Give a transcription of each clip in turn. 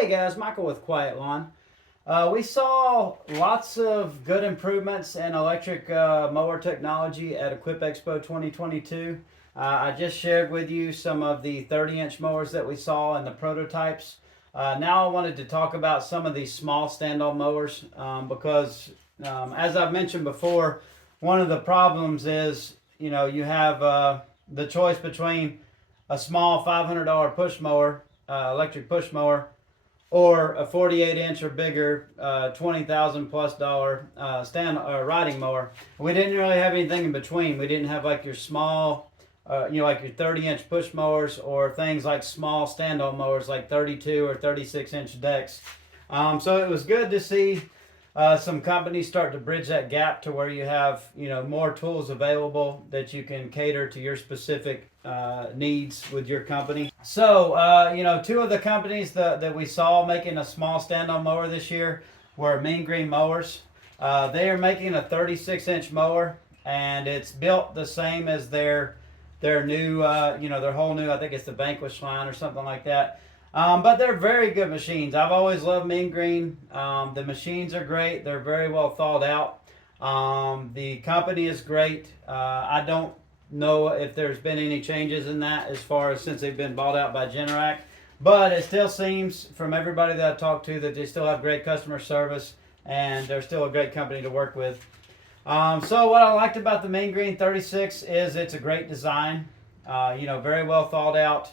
Hey guys, Michael with Quiet Lawn. We saw lots of good improvements in electric mower technology at Expo 2022. I just shared with you some of the 30-inch mowers that we saw and the prototypes. Now I wanted to talk about some of these small stand-on mowers because as I've mentioned before, one of the problems is, you have the choice between a small $500 push mower, electric push mower, or a 48-inch or bigger, $20,000+ stand riding mower. We didn't really have anything in between. We didn't have like your small, like your 30-inch push mowers, or things like small stand-on mowers like 32 or 36-inch decks. So it was good to see some companies start to bridge that gap to where you have more tools available that you can cater to your specific needs with your company. So two of the companies that we saw making a small stand-on mower this year were Mean Green Mowers. They are making a 36-inch mower, and it's built the same as their new their whole new, I think it's the Vanquish line or something like that. But they're very good machines. I've always loved Mean Green. The machines are great. They're very well thought out. The company is great. I don't know if there's been any changes in that as far as since they've been bought out by Generac, but it still seems from everybody that I talked to that they still have great customer service and they're still a great company to work with. So what I liked about the Mean Green 36 is it's a great design. Very well thought out.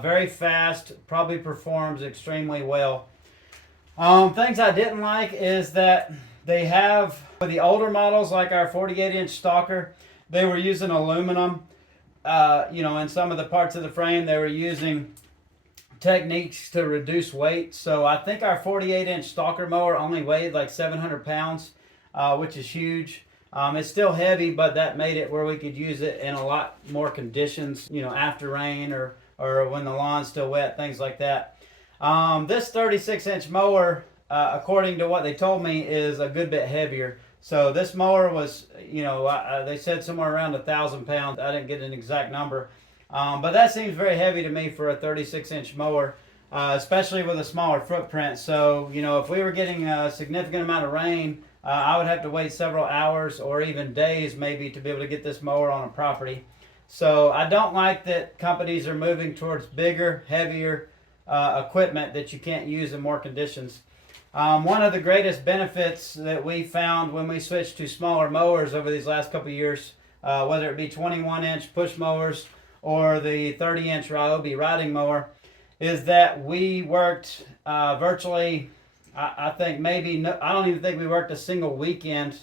Very fast, probably performs extremely well. Things I didn't like is that they have, for the older models like our 48-inch stalker, they were using aluminum. In some of the parts of the frame, they were using techniques to reduce weight. So I think our 48-inch stalker mower only weighed like 700 pounds, which is huge. It's still heavy, but that made it where we could use it in a lot more conditions, after rain or when the lawn's still wet, things like that. This 36-inch mower, according to what they told me, is a good bit heavier. So this mower was, they said somewhere around 1,000 pounds. I didn't get an exact number. But that seems very heavy to me for a 36-inch mower, especially with a smaller footprint. So, if we were getting a significant amount of rain, I would have to wait several hours or even days maybe to be able to get this mower on a property. So I don't like that companies are moving towards bigger, heavier equipment that you can't use in more conditions. One of the greatest benefits that we found when we switched to smaller mowers over these last couple of years, whether it be 21-inch push mowers or the 30-inch Ryobi riding mower, is that we worked virtually, I don't even think we worked a single weekend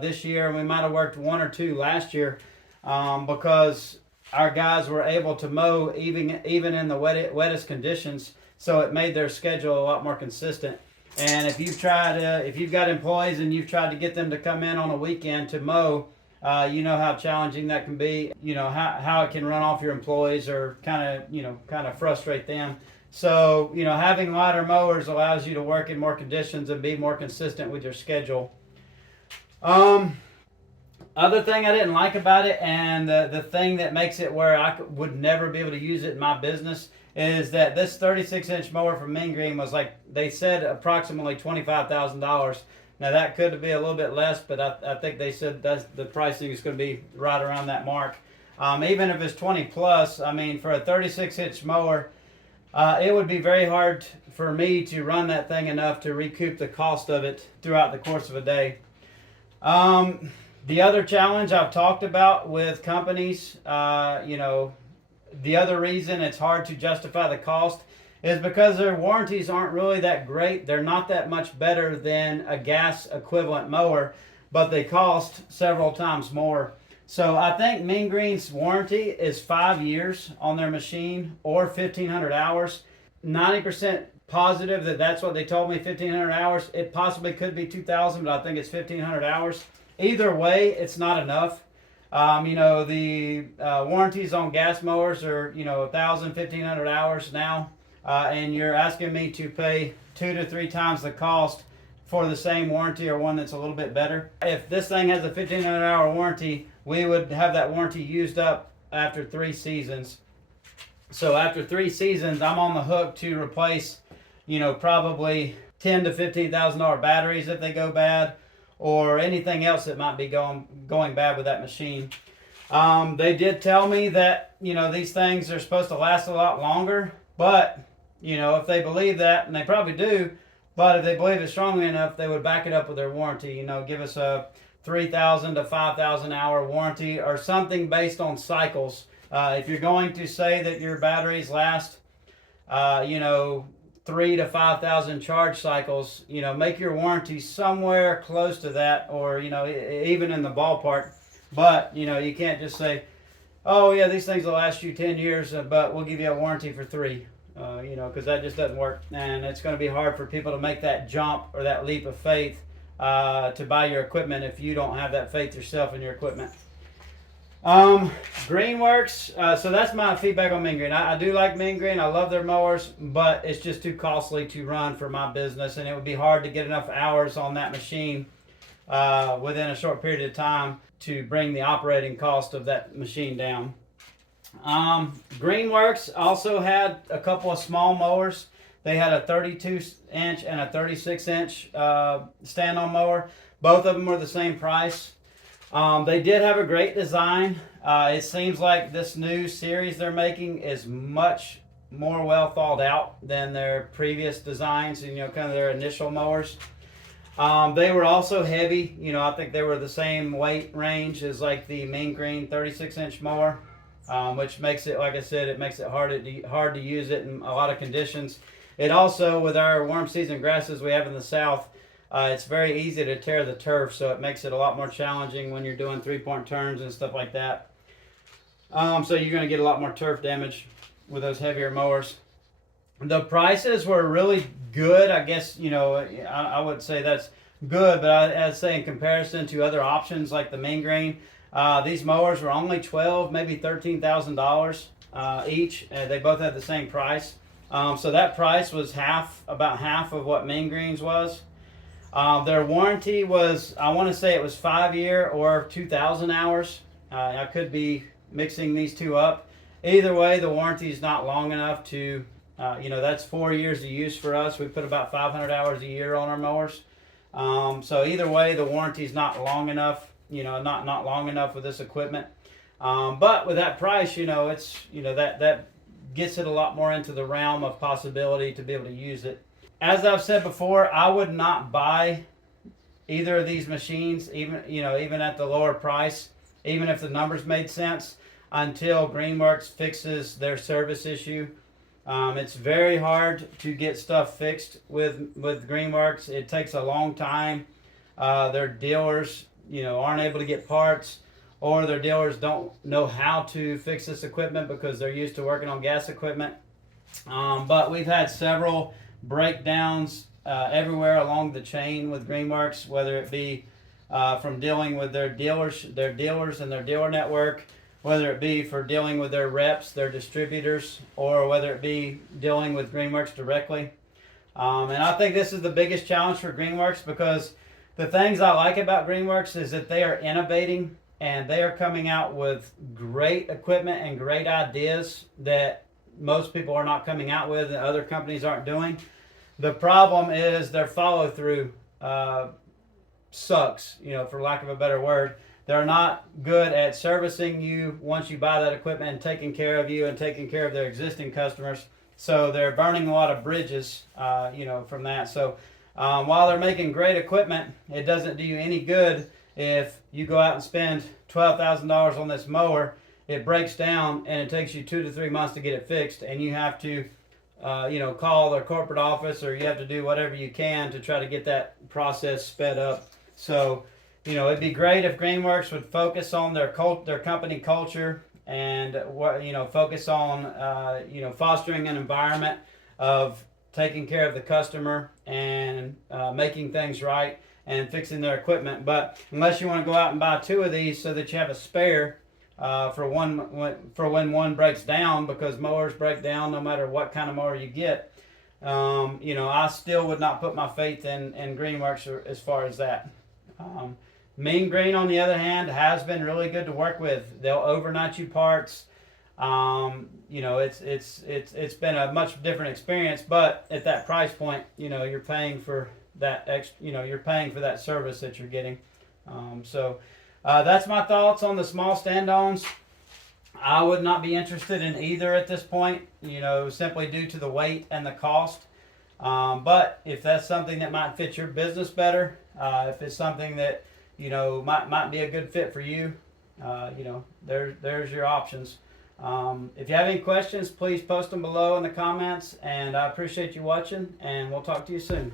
this year, and we might have worked one or two last year. Because our guys were able to mow even in the wettest conditions, so it made their schedule a lot more consistent. And if you've got employees and you've tried to get them to come in on a weekend to mow, you know how challenging that can be. How it can run off your employees or kind of frustrate them. So having lighter mowers allows you to work in more conditions and be more consistent with your schedule. Other thing I didn't like about it, and the thing that makes it where I would never be able to use it in my business, is that this 36-inch mower from Mean Green was, like they said, approximately $25,000. Now that could be a little bit less, but I think they said the pricing is going to be right around that mark. Even if it's 20 plus, I mean, for a 36-inch mower, it would be very hard for me to run that thing enough to recoup the cost of it throughout the course of a day. The other challenge I've talked about with companies, the other reason it's hard to justify the cost is because their warranties aren't really that great. They're not that much better than a gas equivalent mower, but they cost several times more. So I think Mean Green's warranty is 5 years on their machine or 1,500 hours. 90% positive that that's what they told me, 1,500 hours. It possibly could be 2,000, but I think it's 1,500 hours. Either way, it's not enough. The warranties on gas mowers are, 1,000, 1,500 hours now. And you're asking me to pay 2 to 3 times the cost for the same warranty or one that's a little bit better. If this thing has a 1,500 hour warranty, we would have that warranty used up after 3 seasons. So after 3 seasons, I'm on the hook to replace probably $10,000 to $15,000 batteries if they go bad, or anything else that might be going bad with that machine. They did tell me that these things are supposed to last a lot longer, but if they believe that, and they probably do, but if they believe it strongly enough, they would back it up with their warranty. Give us a 3,000 to 5,000 hour warranty or something based on cycles. If you're going to say that your batteries last, 3 to 5,000 charge cycles, make your warranty somewhere close to that, or even in the ballpark. But you can't just say, oh yeah, these things will last you 10 years, but we'll give you a warranty for 3. Because that just doesn't work, and it's going to be hard for people to make that jump or that leap of faith to buy your equipment if you don't have that faith yourself in your equipment. Greenworks, so that's my feedback on Mean Green. I do like Mean Green. I love their mowers, but it's just too costly to run for my business, and it would be hard to get enough hours on that machine within a short period of time to bring the operating cost of that machine down. Greenworks also had a couple of small mowers. They had a 32-inch and a 36-inch stand-on mower. Both of them were the same price. They did have a great design. It seems like this new series they're making is much more well thought out than their previous designs and kind of their initial mowers. They were also heavy. I think they were the same weight range as like the Mean Green 36-inch mower. Which makes it, like I said, it makes it hard to use it in a lot of conditions. It also, with our warm season grasses we have in the south, it's very easy to tear the turf, so it makes it a lot more challenging when you're doing 3-point turns and stuff like that. So you're going to get a lot more turf damage with those heavier mowers. The prices were really good. I guess, I would say that's good, but I'd say in comparison to other options like the Mean Green, these mowers were only $12,000, maybe $13,000 each. They both had the same price. So that price was about half of what Mean Green's was. Their warranty was, I want to say it was 5-year or 2,000 hours. I could be mixing these two up. Either way, the warranty is not long enough to, that's 4 years of use for us. We put about 500 hours a year on our mowers. So either way, the warranty is not long enough. Not long enough with this equipment. But with that price, it's that gets it a lot more into the realm of possibility to be able to use it. As I've said before, I would not buy either of these machines, even at the lower price, even if the numbers made sense, until Greenworks fixes their service issue. It's very hard to get stuff fixed with Greenworks. It takes a long time. Their dealers aren't able to get parts, or their dealers don't know how to fix this equipment because they're used to working on gas equipment. But we've had several breakdowns everywhere along the chain with Greenworks, whether it be from dealing with their dealers and their dealer network, whether it be for dealing with their reps, their distributors, or whether it be dealing with Greenworks directly. And I think this is the biggest challenge for Greenworks, because the things I like about Greenworks is that they are innovating and they are coming out with great equipment and great ideas that most people are not coming out with and other companies aren't doing. The problem is their follow through sucks, for lack of a better word. They're not good at servicing you once you buy that equipment and taking care of you and taking care of their existing customers. So they're burning a lot of bridges, from that. So while they're making great equipment, it doesn't do you any good if you go out and spend $12,000 on this mower, it breaks down, and it takes you 2 to 3 months to get it fixed, and you have to, call their corporate office, or you have to do whatever you can to try to get that process sped up. So, it'd be great if Greenworks would focus on their company culture and focus on, fostering an environment of taking care of the customer and making things right and fixing their equipment. But unless you want to go out and buy 2 of these so that you have a spare for when one breaks down, because mowers break down no matter what kind of mower you get, I still would not put my faith in Greenworks as far as that. Mean Green, on the other hand, has been really good to work with. They'll overnight you parts. You know, it's been a much different experience, but at that price point, you know, you're paying for that you're paying for that service that you're getting. That's my thoughts on the small stand-ons. I would not be interested in either at this point, you know, simply due to the weight and the cost. But if that's something that might fit your business better, if it's something that, you know, might be a good fit for you, you know, there's your options. If you have any questions, please post them below in the comments, and I appreciate you watching, and we'll talk to you soon.